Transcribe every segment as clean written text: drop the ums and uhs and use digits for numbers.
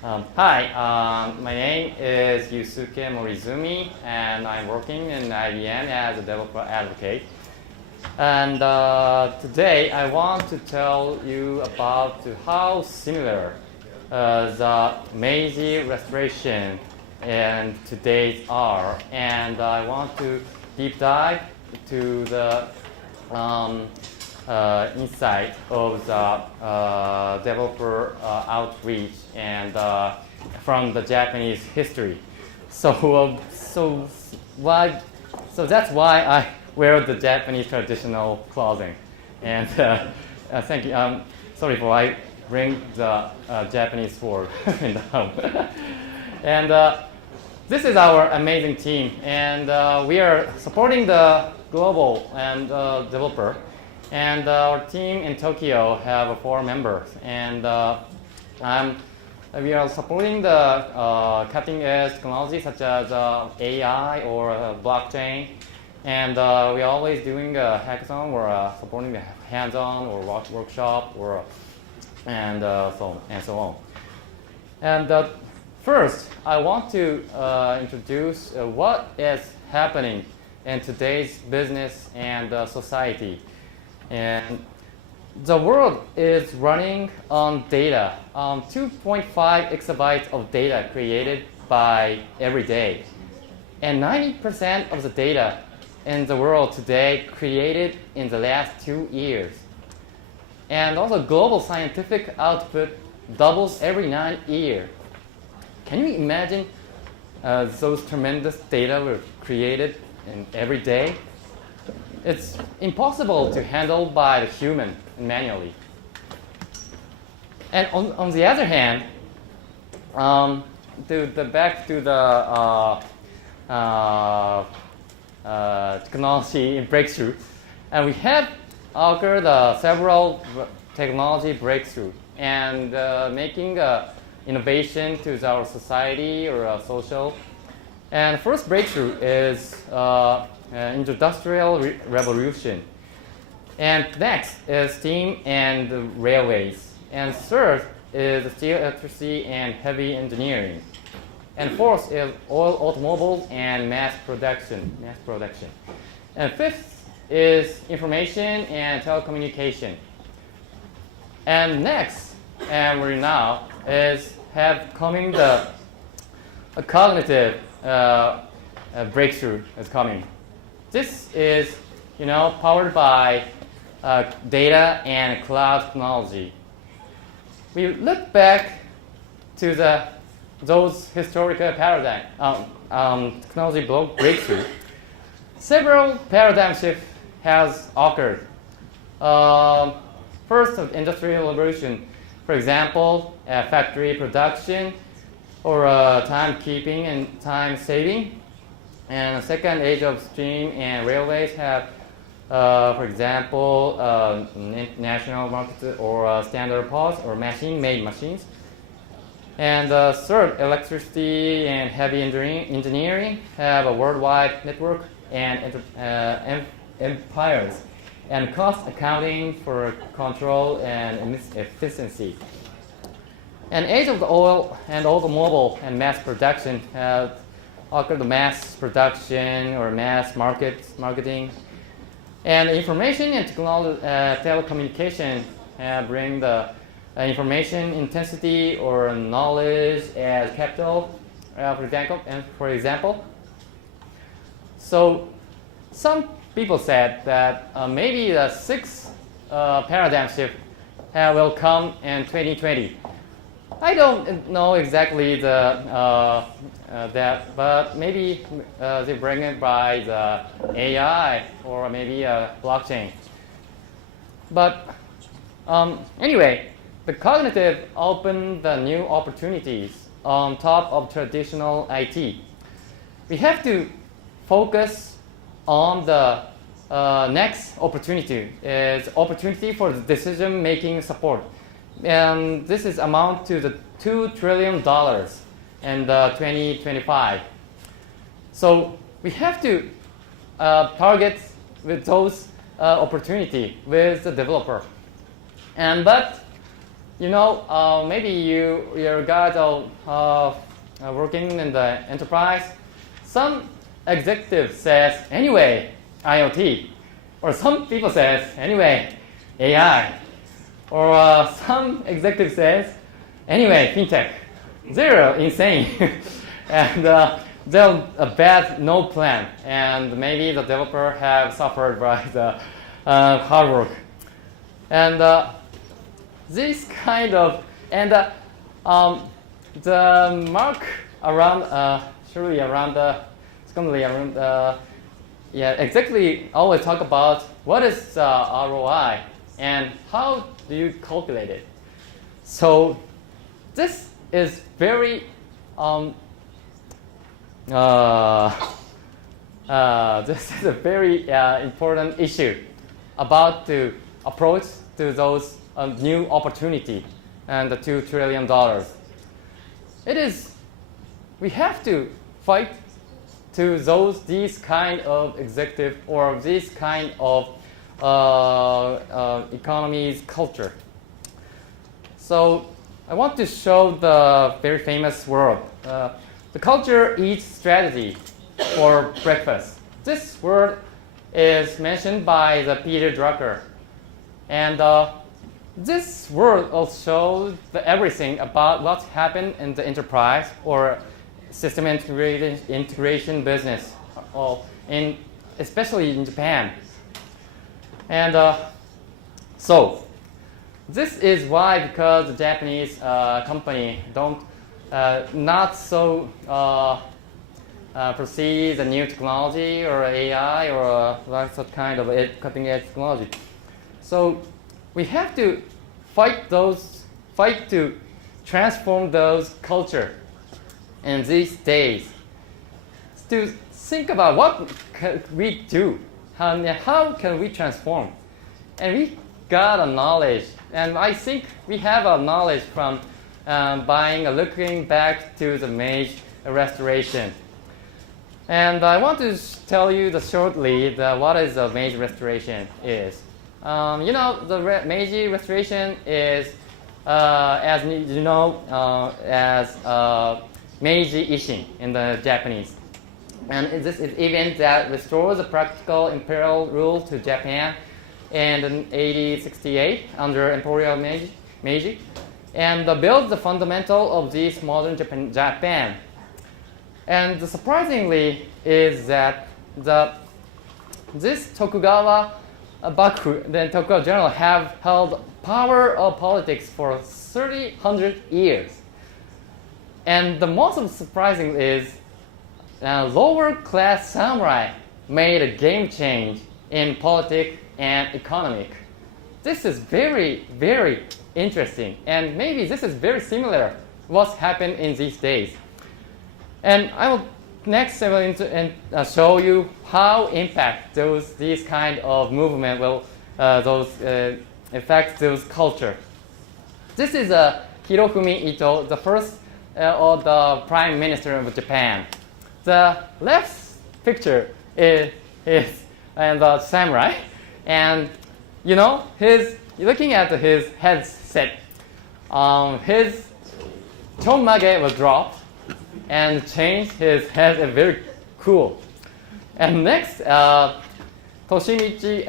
Hi, my name is Yusuke Morizumi, and I'm working in IBM as a developer advocate. And today I want to tell you about how similar the Meiji Restoration and today's are. And I want to deep dive to the insight of the developer outreach and from the Japanese history. So that's why I wear the Japanese traditional clothing. And thank you. Sorry for I bring the Japanese sword in the home. And this is our amazing team, and we are supporting the global and developer. And our team in Tokyo have 4 members, and we are supporting the cutting-edge technology such as AI or blockchain. And we're always doing a hackathon or supporting the hands-on or workshop or and so on. And first, I want to introduce what is happening in today's business and society. And the world is running on data, 2.5 exabytes of data created by every day. And 90% of the data in the world today created in the last 2 years. And also global scientific output doubles every 9 years. Can you imagine those tremendous data were created in every day? It's impossible to handle by the human manually. And on the other hand, back to the technology breakthrough, and we have occurred several technology breakthrough and making innovation to our society or social. And the first breakthrough is industrial revolution. And next is steam and railways. And third is steel, electricity, and heavy engineering. And fourth is oil, automobiles, and mass production. And fifth is information and telecommunication. And next, and we're now, is have coming the cognitive breakthrough is coming. This is, powered by data and cloud technology. We look back to those historical paradigm technology breakthrough. Several paradigm shifts has occurred. First, industrial revolution, for example, factory production or timekeeping and time saving. And the second age of steam and railways have, for example, national market or standard parts or machine-made machines. And third, electricity and heavy engineering have a worldwide network and empires, and cost accounting for control and efficiency. And age of the oil and automobile and mass production have occurred the mass production or mass marketing. And information and telecommunication bring the information intensity or knowledge as capital, for example. So some people said that maybe the sixth paradigm shift will come in 2020. I don't know exactly that, but maybe they bring it by the AI or maybe blockchain. But anyway, the cognitive opened the new opportunities on top of traditional IT. We have to focus on the next opportunity. Is opportunity for the decision-making support. And this is amount to the $2 trillion in 2025. So we have to target with those opportunity with the developer. But maybe your guys are working in the enterprise. Some executive says, anyway, IoT. Or some people says, anyway, AI. Or some executive says, anyway, fintech. They're insane. And they're a bad no plan. And maybe the developer have suffered by the hard work. And this kind of, and the mark around, surely around the, secondly around, exactly always talk about what is ROI and how do you calculate it. So this is very this is a very important issue about to approach to those new opportunity and the $2 trillion. It is, we have to fight to these kind of executive or this kind of economy's culture. So I want to show the very famous word. The culture eats strategy for breakfast. This word is mentioned by the Peter Drucker. And this word also shows everything about what's happened in the enterprise or system integration business, or especially in Japan. And so this is why, because the Japanese company don't not so proceed the new technology or AI or that kind of cutting-edge technology. So we have to fight to transform those culture in these days. To think about what can we do, how can we transform, and we got a knowledge, and I think we have a knowledge from looking back to the Meiji Restoration. And I want to tell you shortly what is the Meiji Restoration is. The Meiji Restoration is, as you know, as Meiji Ishin in the Japanese. And this is an event that restores the practical imperial rule to Japan in 1868 under Imperial Meiji, and builds the fundamental of this modern Japan. And surprisingly is that this Tokugawa Bakufu, the Tokugawa general, have held power of politics for 300 years. And the most surprising is lower class samurai made a game change in politics and economic. This is very, very interesting, and maybe this is very similar to what's happened in these days. And I will next show you how impact these kind of movement will affect those culture. This is Hirofumi Ito, the first or the Prime Minister of Japan. The left picture is the samurai, and looking at his headset, his chonmage was dropped and changed his head. Very cool. And next, Toshimichi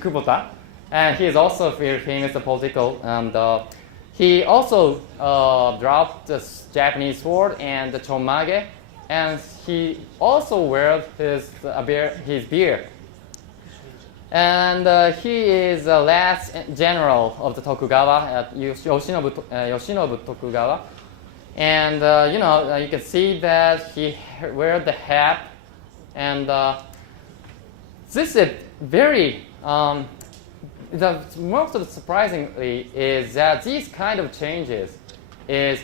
Kubota, and he is also very famous political, and he also dropped the Japanese sword and the chonmage, and he also wears his beard. And he is the last general of the Tokugawa, Yoshinobu Tokugawa. And you can see that he wears the hat, and this is very. The most surprisingly is that these kind of changes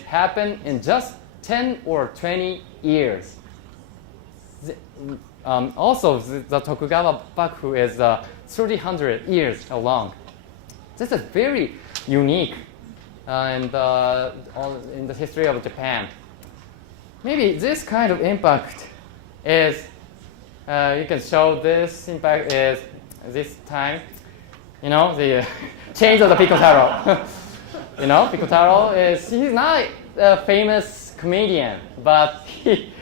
happen in just 10 or 20 years. Also, the Tokugawa Bakufu is 300 years long. This is very unique in the history of Japan. Maybe this kind of impact is, you can show this impact is this time. You know, the change of the Picotaro. You know, Picotaro he's not a famous comedian, but he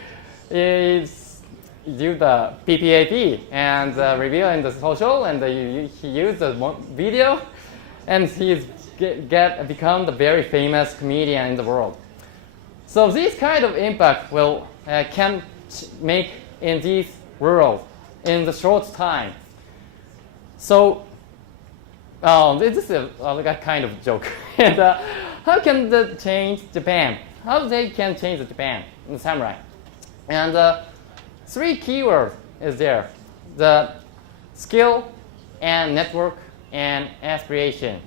is do the PPAP and review in the social, and he used the video, and he's become the very famous comedian in the world. So this kind of impact will can make in this world in the short time. So this is a kind of joke. And how can they change Japan? How they can change Japan in the samurai? And 3 keywords is there: the skill and network and aspiration.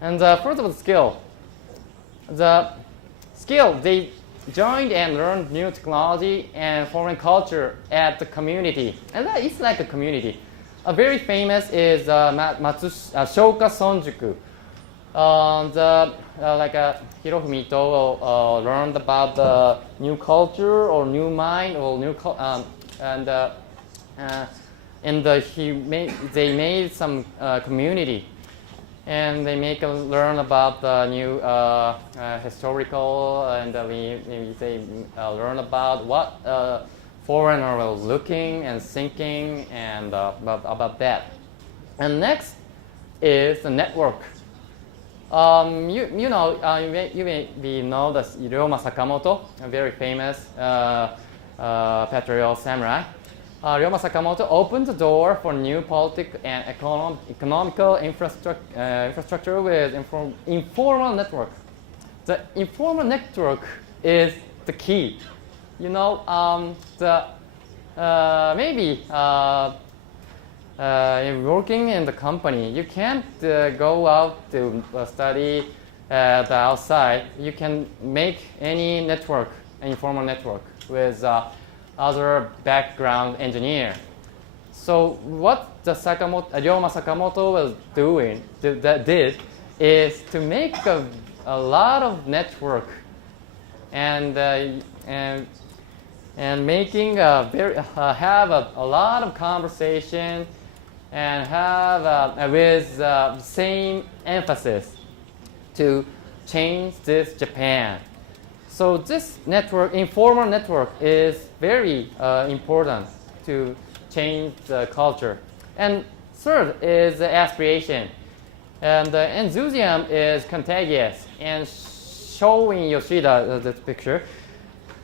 And first of all, the skill, they joined and learned new technology and foreign culture at the community, and that is like a community. A very famous is Shoka Sonjuku. Hirofumi Ito learned about the new culture or new mind or new they made some community, and they learn about the new historical, and they learn about what foreigner was looking and thinking, and about that. And next is the network. You may know the Ryoma Sakamoto, a very famous patriotic samurai. Ryoma Sakamoto opened the door for new political and economical infrastructure with informal network. The informal network is the key. You know, maybe working in the company, you can't go out to study the outside. You can make any network, informal network, with other background engineer. So what the Ryoma Sakamoto was doing, is to make a lot of network and making have a lot of conversation and have with same emphasis to change this Japan. So this network, informal network, is very important to change the culture. And third is the aspiration. And the enthusiasm is contagious. And showing Yoshida this picture,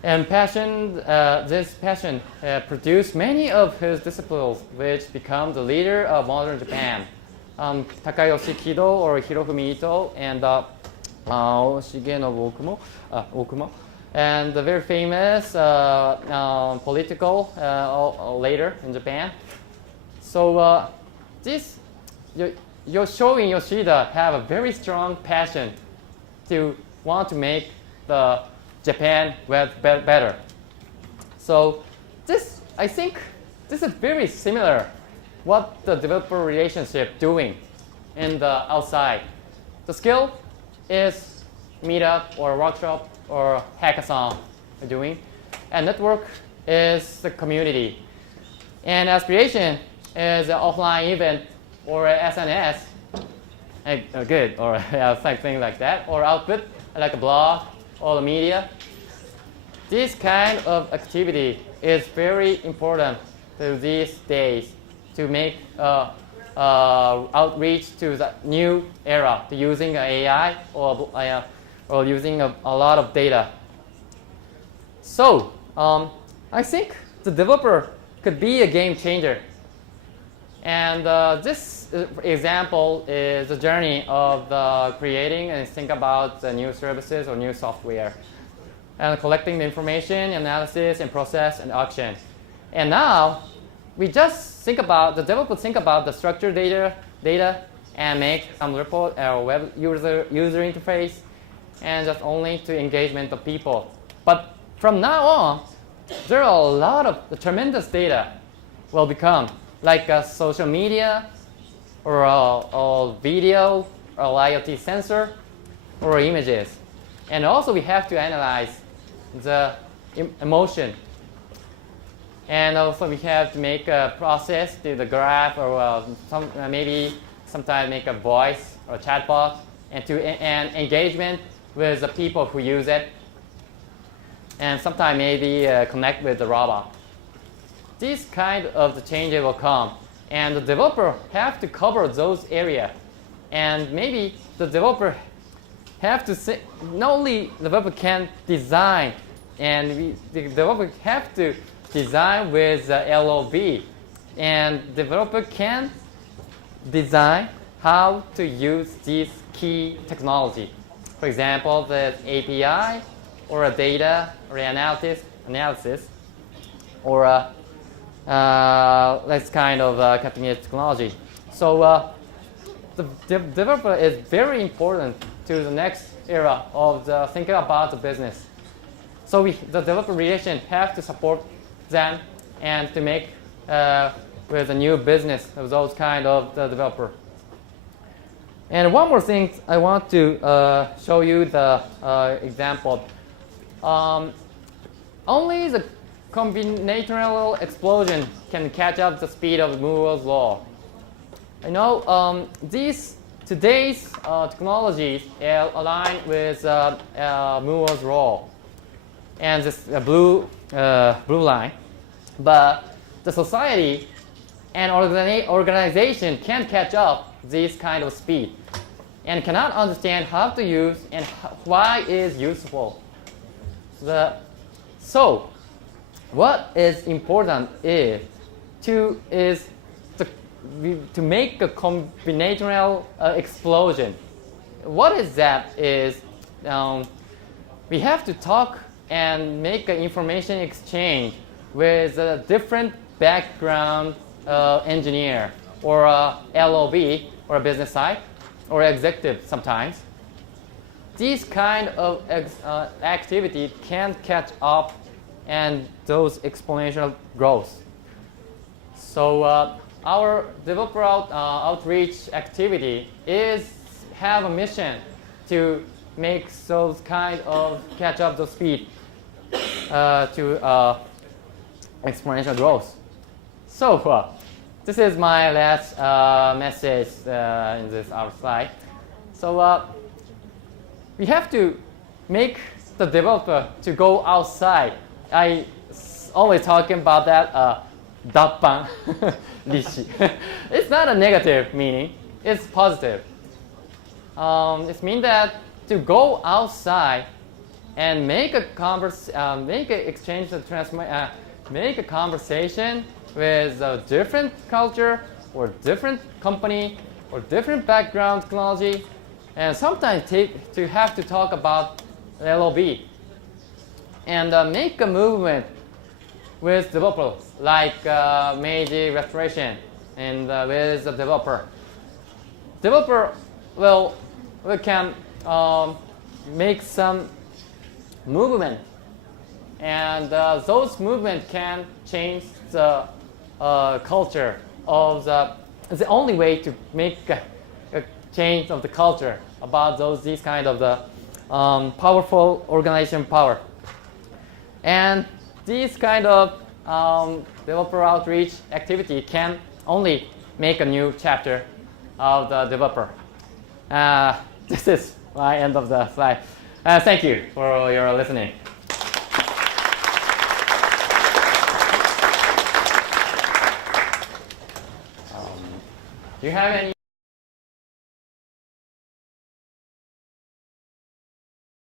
and this passion produced many of his disciples, which become the leader of modern Japan. Takayoshi Kido or Hirofumi Ito and Shigenobu Okumo, and the very famous political leader in Japan. So showing Yoshida have a very strong passion to want to make the Japan better. So I think this is very similar what the developer relationship doing in the outside. The skill is meetup or workshop or hackathon doing, and network is the community, and aspiration is an offline event or SNS, good, or something like that, or output like a blog or the media. This kind of activity is very important to these days to make outreach to the new era, to using AI or using a lot of data. So I think the developer could be a game changer. And this example is the journey of creating and think about the new services or new software, and collecting the information, analysis, and process and action. And now we just think about the structured data, and make some report or web user interface, and just only to engagement of people. But from now on, there are a lot of the tremendous data will become like a social media or a video or IoT sensor or images. And also we have to analyze the emotion. And also we have to make a process to the graph or maybe sometimes make a voice or a chatbot, and engagement with the people who use it, and sometimes maybe connect with the robot. These kind of the changes will come, and the developer have to cover those areas, and maybe the developer have to say, not only the developer can design, and the developer have to design with the LOB, and developer can design how to use these key technology. For example, the API, or a data, or analysis, or that's kind of cutting-edge technology. So the developer is very important to the next era of the thinking about the business. So the developer relation have to support them and to make with a new business of those kind of the developer. And one more thing, I want to show you the example. Only the combinatorial explosion can catch up the speed of Moore's law. I know today's technologies align with Moore's law and this blue line, but the society and organization can't catch up this kind of speed and cannot understand how to use and why is useful. So what is important is to make a combinatorial explosion. What is that is we have to talk and make an information exchange with a different background engineer or a LOB or a business side or executive sometimes. These kind of activity can catch up and those exponential growth. So our developer outreach activity have a mission to make those kind of catch up the speed to exponential growth. So this is my last message in this our slide. So we have to make the developer to go outside. I always talking about that Dappan Rishi. It's not a negative meaning. It's positive. It means that to go outside and make a exchange, make a conversation with a different culture or different company or different background technology, and sometimes have to talk about LOB and make a movement with developers like Meiji Restoration and with the developer. Developer we can make some movement, and those movements can change the culture of the only way to make a change of the culture about these kind of the powerful organization power. And this kind of developer outreach activity can only make a new chapter of the developer. This is my end of the slide. Thank you for your listening. Do you have any